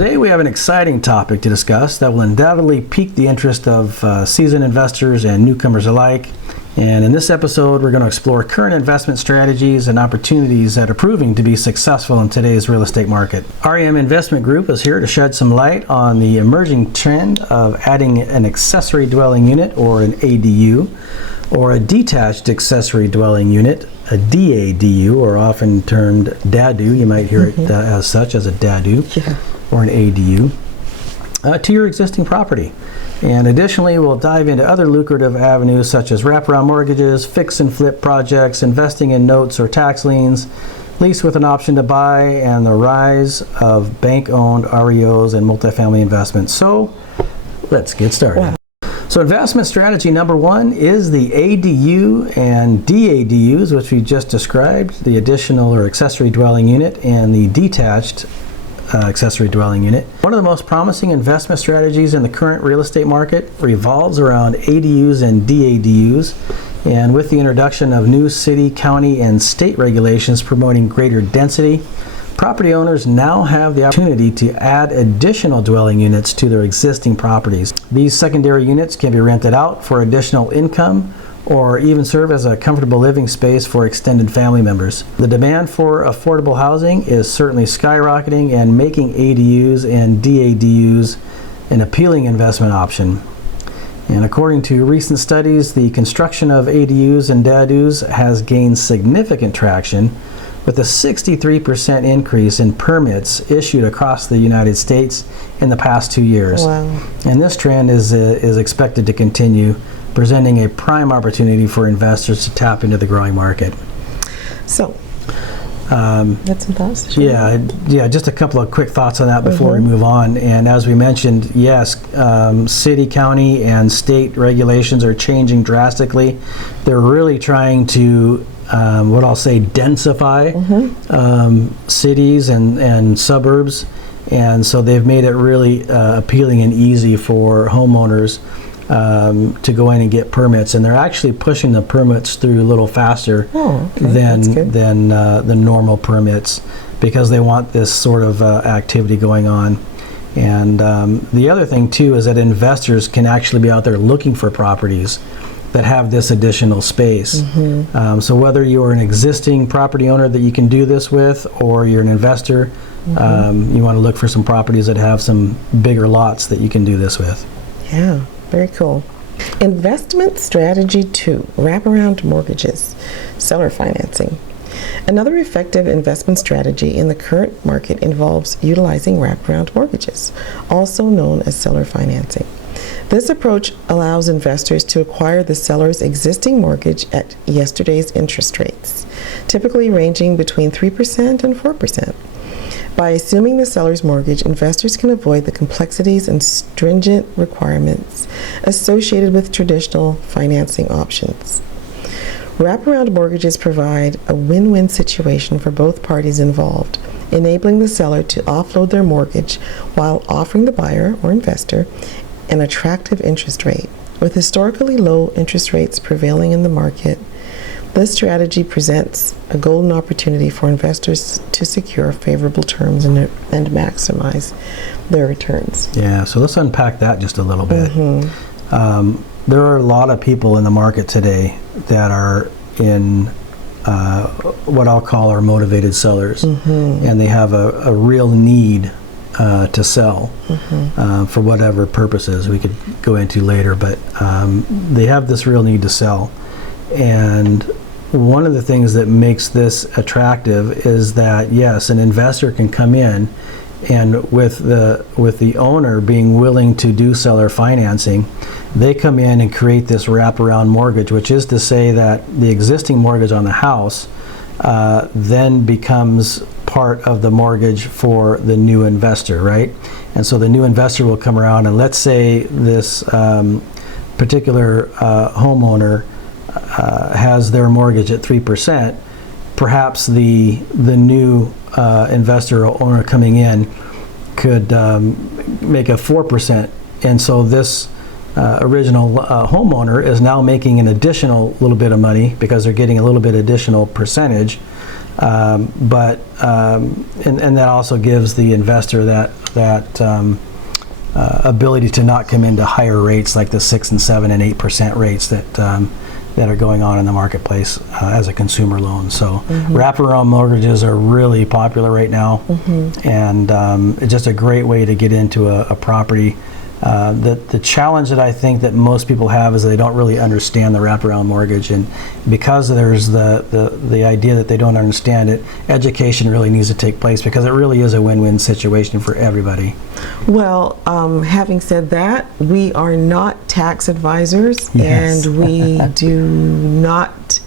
Today we have an exciting topic to discuss that will undoubtedly pique the interest of seasoned investors and newcomers alike. And in this episode, we're going to explore current investment strategies and opportunities that are proving to be successful in today's real estate market. REM Investment Group is here to shed some light on the emerging trend of adding an accessory dwelling unit, or an ADU, or a detached accessory dwelling unit, a DADU, or often termed DADU. You might hear it as such, as a DADU, or an ADU, to your existing property. And additionally, we'll dive into other lucrative avenues such as wraparound mortgages, fix and flip projects, investing in notes or tax liens, lease with an option to buy, and the rise of bank-owned REOs and multifamily investments. So let's get started. Wow. So investment strategy number one is the ADU and DADUs, which we just described, the additional or accessory dwelling unit and the detached accessory dwelling unit. One of the most promising investment strategies in the current real estate market revolves around ADUs and DADUs, and with the introduction of new city, county, and state regulations promoting greater density, property owners now have the opportunity to add additional dwelling units to their existing properties. These secondary units can be rented out for additional income or even serve as a comfortable living space for extended family members. The demand for affordable housing is certainly skyrocketing and making ADUs and DADUs an appealing investment option. And according to recent studies, the construction of ADUs and DADUs has gained significant traction, with a 63% increase in permits issued across the United States in the past 2 years. Wow. And this trend is expected to continue, presenting a prime opportunity for investors to tap into the growing market. So, that's some thoughts. Yeah, just a couple of quick thoughts on that before we move on. And as we mentioned, yes, city, county, and state regulations are changing drastically. They're really trying to what I'll say, densify cities and suburbs, and so they've made it really appealing and easy for homeowners to go in and get permits, and they're actually pushing the permits through a little faster than the normal permits, because they want this sort of activity going on. And the other thing too is that investors can actually be out there looking for properties that have this additional space. So whether you're an existing property owner that you can do this with, or you're an investor, you want to look for some properties that have some bigger lots that you can do this with. Yeah, very cool. Investment strategy 2, wraparound mortgages, seller financing. Another effective investment strategy in the current market involves utilizing wraparound mortgages, also known as seller financing. This approach allows investors to acquire the seller's existing mortgage at yesterday's interest rates, typically ranging between 3% and 4%. By assuming the seller's mortgage, investors can avoid the complexities and stringent requirements associated with traditional financing options. Wraparound mortgages provide a win-win situation for both parties involved, enabling the seller to offload their mortgage while offering the buyer or investor an attractive interest rate. With historically low interest rates prevailing in the market, this strategy presents a golden opportunity for investors to secure favorable terms and maximize their returns. Yeah, so let's unpack that just a little bit. There are a lot of people in the market today that are in what I'll call our motivated sellers, and they have a real need to sell for whatever purposes we could go into later, but they have this real need to sell. And one of the things that makes this attractive is that, yes, an investor can come in, and with the owner being willing to do seller financing, they come in and create this wraparound mortgage, which is to say that the existing mortgage on the house then becomes part of the mortgage for the new investor, right? And so the new investor will come around, and let's say this particular homeowner has their mortgage at 3%. Perhaps the new investor or owner coming in could make a 4%, and so this original homeowner is now making an additional little bit of money because they're getting a little bit additional percentage. And that also gives the investor that that ability to not come into higher rates like the 6 and 7 and 8% rates that are going on in the marketplace as a consumer loan. So wraparound mortgages are really popular right now, and it's just a great way to get into a property. The challenge that I think that most people have is they don't really understand the wraparound mortgage, and because there's the idea that they don't understand it, education really needs to take place, because it really is a win-win situation for everybody. Well, having said that, we are not tax advisors, Yes. and we do not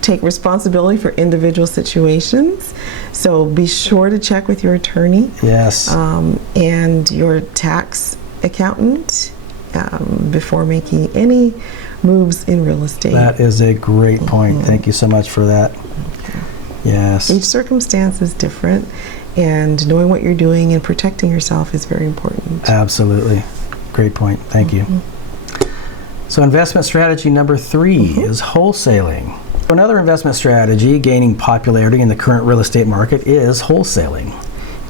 take responsibility for individual situations. So be sure to check with your attorney Yes. and your tax accountant before making any moves in real estate. That is a great point. Thank you so much for that. Yes. Each circumstance is different, and knowing what you're doing and protecting yourself is very important. Absolutely. Great point. Thank you. So investment strategy number 3 is wholesaling. Another investment strategy gaining popularity in the current real estate market is wholesaling.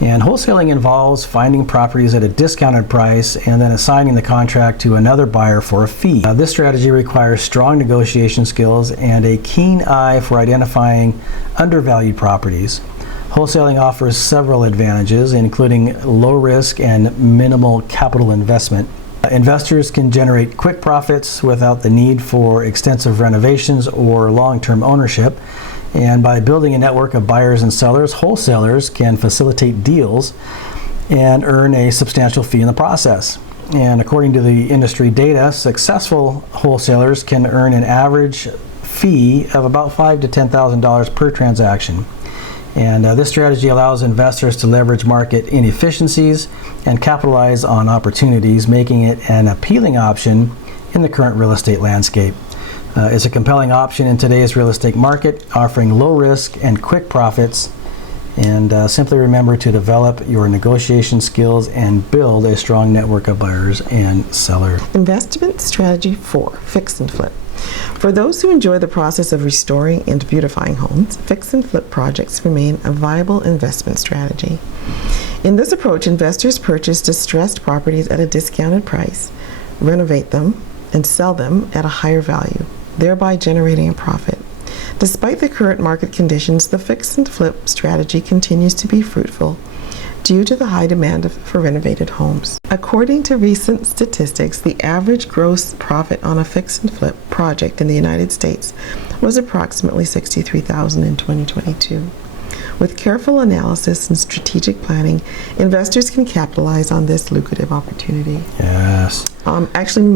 And wholesaling involves finding properties at a discounted price and then assigning the contract to another buyer for a fee. This strategy requires strong negotiation skills and a keen eye for identifying undervalued properties. Wholesaling offers several advantages, including low risk and minimal capital investment. Investors can generate quick profits without the need for extensive renovations or long-term ownership. And by building a network of buyers and sellers, wholesalers can facilitate deals and earn a substantial fee in the process. And according to the industry data, successful wholesalers can earn an average fee of about $5,000 to $10,000 per transaction. And this strategy allows investors to leverage market inefficiencies and capitalize on opportunities, making it an appealing option in the current real estate landscape. It's a compelling option in today's real estate market, offering low risk and quick profits. And simply remember to develop your negotiation skills and build a strong network of buyers and sellers. Investment strategy 4, fix and flip. For those who enjoy the process of restoring and beautifying homes, fix and flip projects remain a viable investment strategy. In this approach, investors purchase distressed properties at a discounted price, renovate them, and sell them at a higher value, thereby generating a profit. Despite the current market conditions, the fix and flip strategy continues to be fruitful due to the high demand for renovated homes. According to recent statistics, the average gross profit on a fix and flip project in the United States was approximately $63,000 in 2022. With careful analysis and strategic planning, investors can capitalize on this lucrative opportunity. Yes. Actually,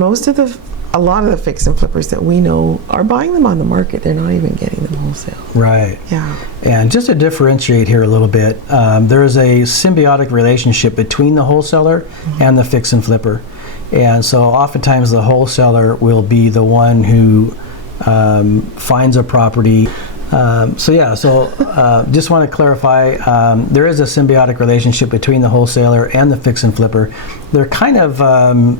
a lot of the fix and flippers that we know are buying them on the market. They're not even getting them wholesale. Right. Yeah. And just to differentiate here a little bit, there is a symbiotic relationship between the wholesaler and the fix and flipper. And so oftentimes the wholesaler will be the one who finds a property. Just want to clarify, there is a symbiotic relationship between the wholesaler and the fix and flipper. They're kind of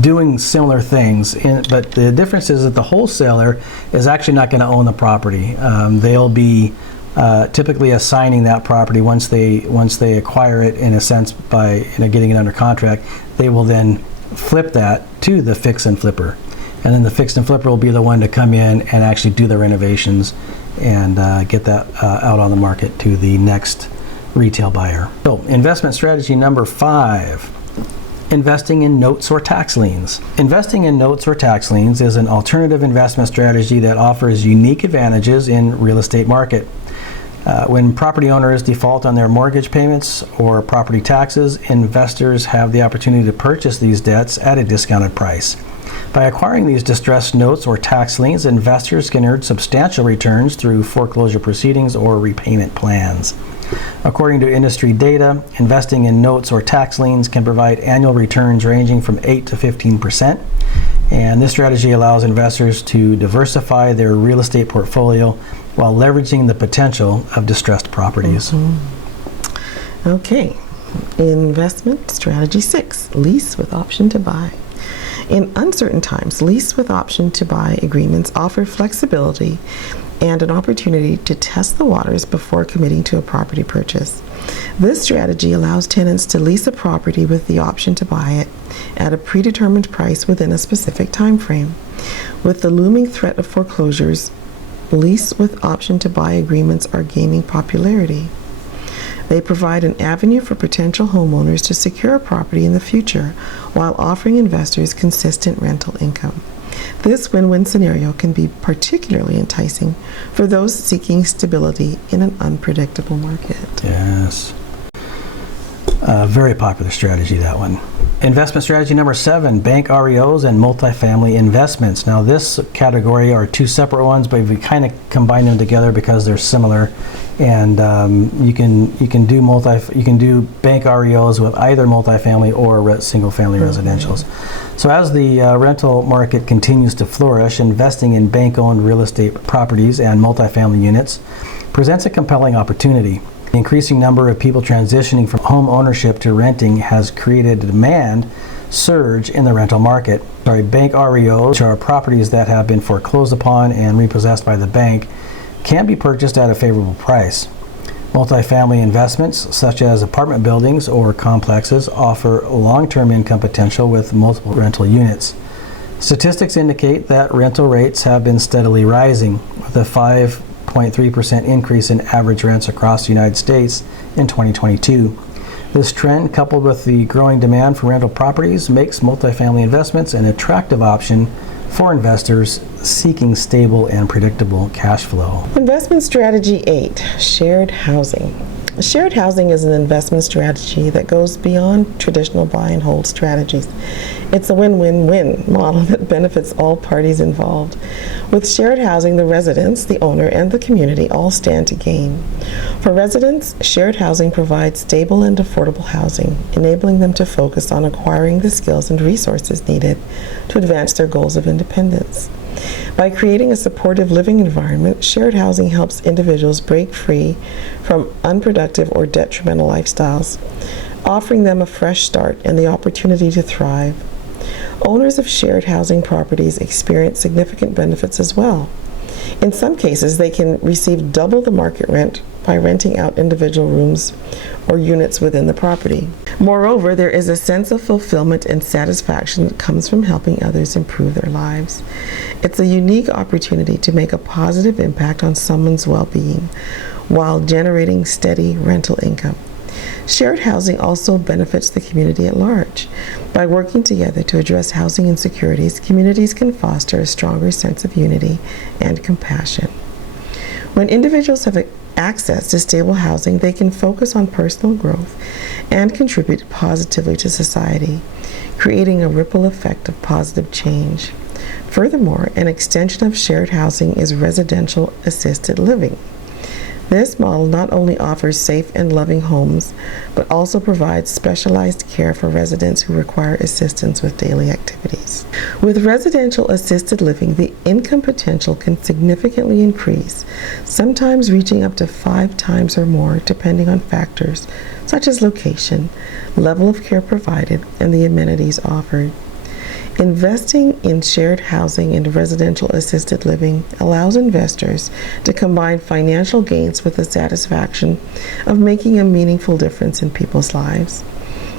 doing similar things, but the difference is that the wholesaler is actually not going to own the property. They'll be typically assigning that property once they acquire it, in a sense, by getting it under contract. They will then flip that to the fix and flipper, and then the fix and flipper will be the one to come in and actually do the renovations and get that out on the market to the next retail buyer. So, investment strategy number 5. Investing in notes or tax liens. Investing in notes or tax liens is an alternative investment strategy that offers unique advantages in real estate market. When property owners default on their mortgage payments or property taxes, investors have the opportunity to purchase these debts at a discounted price. By acquiring these distressed notes or tax liens, investors can earn substantial returns through foreclosure proceedings or repayment plans. According to industry data, investing in notes or tax liens can provide annual returns ranging from 8 to 15%. And this strategy allows investors to diversify their real estate portfolio while leveraging the potential of distressed properties. Okay, investment strategy 6, lease with option to buy. In uncertain times, lease with option to buy agreements offer flexibility and an opportunity to test the waters before committing to a property purchase. This strategy allows tenants to lease a property with the option to buy it at a predetermined price within a specific time frame. With the looming threat of foreclosures, lease with option to buy agreements are gaining popularity. They provide an avenue for potential homeowners to secure a property in the future while offering investors consistent rental income. This win-win scenario can be particularly enticing for those seeking stability in an unpredictable market. Yes. Very popular strategy, that one. Investment strategy number 7, bank REOs and multifamily investments. Now this category are two separate ones, but we kind of combine them together because they're similar. And you can do bank REOs with either multifamily or single-family residentials. So as the rental market continues to flourish, investing in bank-owned real estate properties and multifamily units presents a compelling opportunity. The increasing number of people transitioning from home ownership to renting has created a demand surge in the rental market. Bank REOs, which are properties that have been foreclosed upon and repossessed by the bank, can be purchased at a favorable price. Multifamily investments, such as apartment buildings or complexes, offer long-term income potential with multiple rental units. Statistics indicate that rental rates have been steadily rising, with a 5.3% increase in average rents across the United States in 2022. This trend, coupled with the growing demand for rental properties, makes multifamily investments an attractive option for investors seeking stable and predictable cash flow. Investment strategy 8, shared housing. Shared housing is an investment strategy that goes beyond traditional buy and hold strategies. It's a win-win-win model that benefits all parties involved. With shared housing, the residents, the owner, and the community all stand to gain. For residents, shared housing provides stable and affordable housing, enabling them to focus on acquiring the skills and resources needed to advance their goals of independence. By creating a supportive living environment, shared housing helps individuals break free from unproductive or detrimental lifestyles, offering them a fresh start and the opportunity to thrive. Owners of shared housing properties experience significant benefits as well. In some cases, they can receive double the market rent by renting out individual rooms or units within the property. Moreover, there is a sense of fulfillment and satisfaction that comes from helping others improve their lives. It's a unique opportunity to make a positive impact on someone's well-being while generating steady rental income. Shared housing also benefits the community at large. By working together to address housing insecurities, communities can foster a stronger sense of unity and compassion. When individuals have access to stable housing, they can focus on personal growth and contribute positively to society, creating a ripple effect of positive change. Furthermore, an extension of shared housing is residential assisted living. This model not only offers safe and loving homes, but also provides specialized care for residents who require assistance with daily activities. With residential assisted living, the income potential can significantly increase, sometimes reaching up to 5 times or more, depending on factors such as location, level of care provided, and the amenities offered. Investing in shared housing and residential assisted living allows investors to combine financial gains with the satisfaction of making a meaningful difference in people's lives.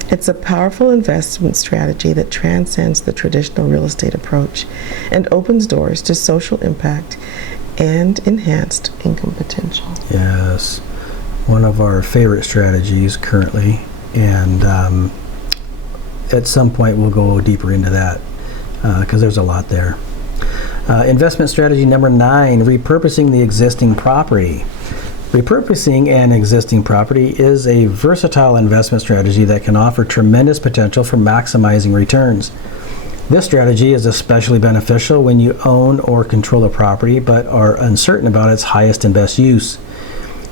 It's a powerful investment strategy that transcends the traditional real estate approach and opens doors to social impact and enhanced income potential. Yes, one of our favorite strategies currently, and at some point we'll go deeper into that because there's a lot there. Investment strategy number 9, repurposing the existing property. Repurposing an existing property is a versatile investment strategy that can offer tremendous potential for maximizing returns. This strategy is especially beneficial when you own or control a property but are uncertain about its highest and best use.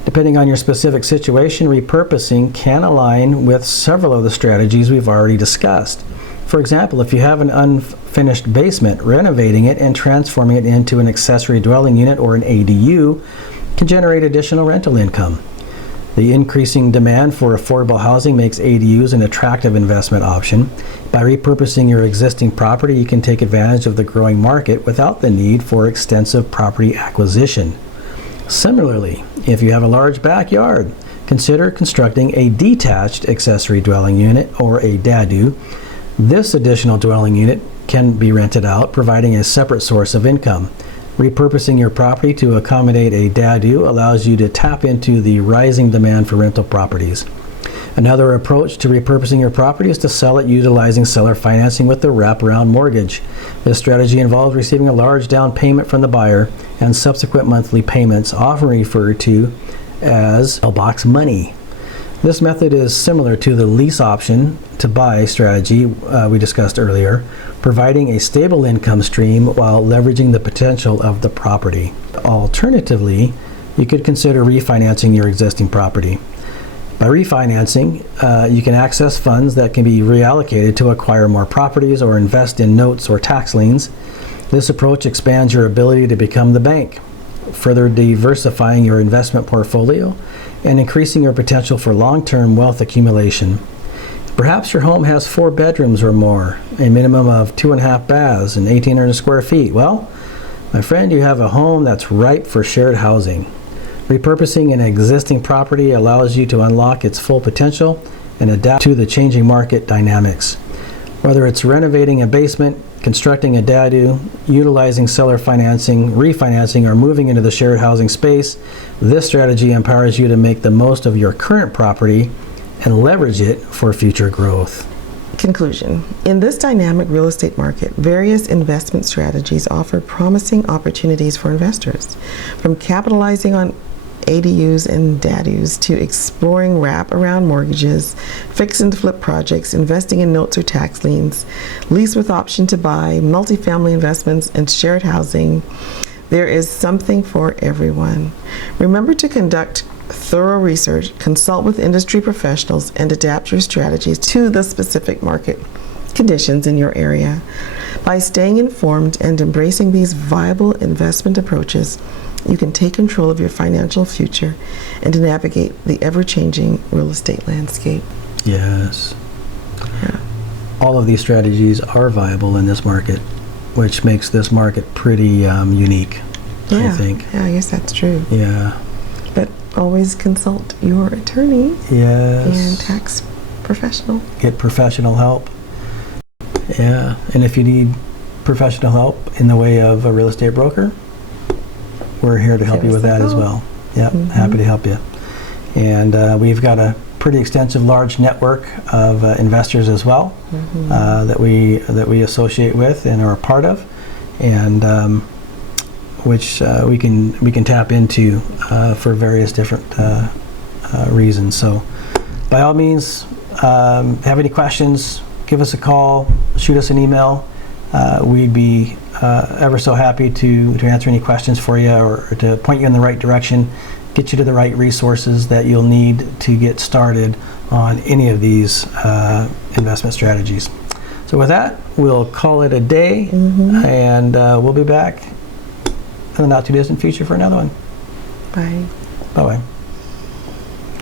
Depending on your specific situation, repurposing can align with several of the strategies we've already discussed. For example, if you have an unfinished basement, renovating it and transforming it into an accessory dwelling unit or an ADU can generate additional rental income. The increasing demand for affordable housing makes ADUs an attractive investment option. By repurposing your existing property, you can take advantage of the growing market without the need for extensive property acquisition. Similarly, if you have a large backyard, consider constructing a detached accessory dwelling unit, or a DADU. This additional dwelling unit can be rented out, providing a separate source of income. Repurposing your property to accommodate a DADU allows you to tap into the rising demand for rental properties. Another approach to repurposing your property is to sell it utilizing seller financing with the wraparound mortgage. This strategy involves receiving a large down payment from the buyer and subsequent monthly payments, often referred to as box money. This method is similar to the lease option to buy strategy we discussed earlier, providing a stable income stream while leveraging the potential of the property. Alternatively, you could consider refinancing your existing property. By refinancing, you can access funds that can be reallocated to acquire more properties or invest in notes or tax liens. This approach expands your ability to become the bank, further diversifying your investment portfolio and increasing your potential for long-term wealth accumulation. Perhaps your home has 4 bedrooms or more, a minimum of 2.5 baths and 1,800 square feet. Well, my friend, you have a home that's ripe for shared housing. Repurposing an existing property allows you to unlock its full potential and adapt to the changing market dynamics. Whether it's renovating a basement, constructing a DADU, utilizing seller financing, refinancing, or moving into the shared housing space, this strategy empowers you to make the most of your current property and leverage it for future growth. Conclusion. In this dynamic real estate market, various investment strategies offer promising opportunities for investors. From capitalizing on ADUs and DADUs to exploring wrap-around mortgages, fix and flip projects, investing in notes or tax liens, lease with option to buy, multifamily investments, and shared housing, there is something for everyone. Remember to conduct thorough research, consult with industry professionals, and adapt your strategies to the specific market conditions in your area. By staying informed and embracing these viable investment approaches, you can take control of your financial future and to navigate the ever-changing real estate landscape. Yes. Yeah. All of these strategies are viable in this market, which makes this market pretty unique, I think. Yeah, I guess that's true. Yeah. But always consult your attorney Yes. and tax professional. Get professional help. Yeah. And if you need professional help in the way of a real estate broker, we're here to help you with that as well. Yep, happy to help you. And we've got a pretty extensive, large network of investors as well that we associate with and are a part of, and which we can tap into for various different reasons. So, by all means, have any questions? Give us a call. Shoot us an email. We'd be ever so happy to answer any questions for you, or to point you in the right direction, get you to the right resources that you'll need to get started on any of these investment strategies. So with that, we'll call it a day, and we'll be back in the not too distant future for another one. Bye. Bye-bye.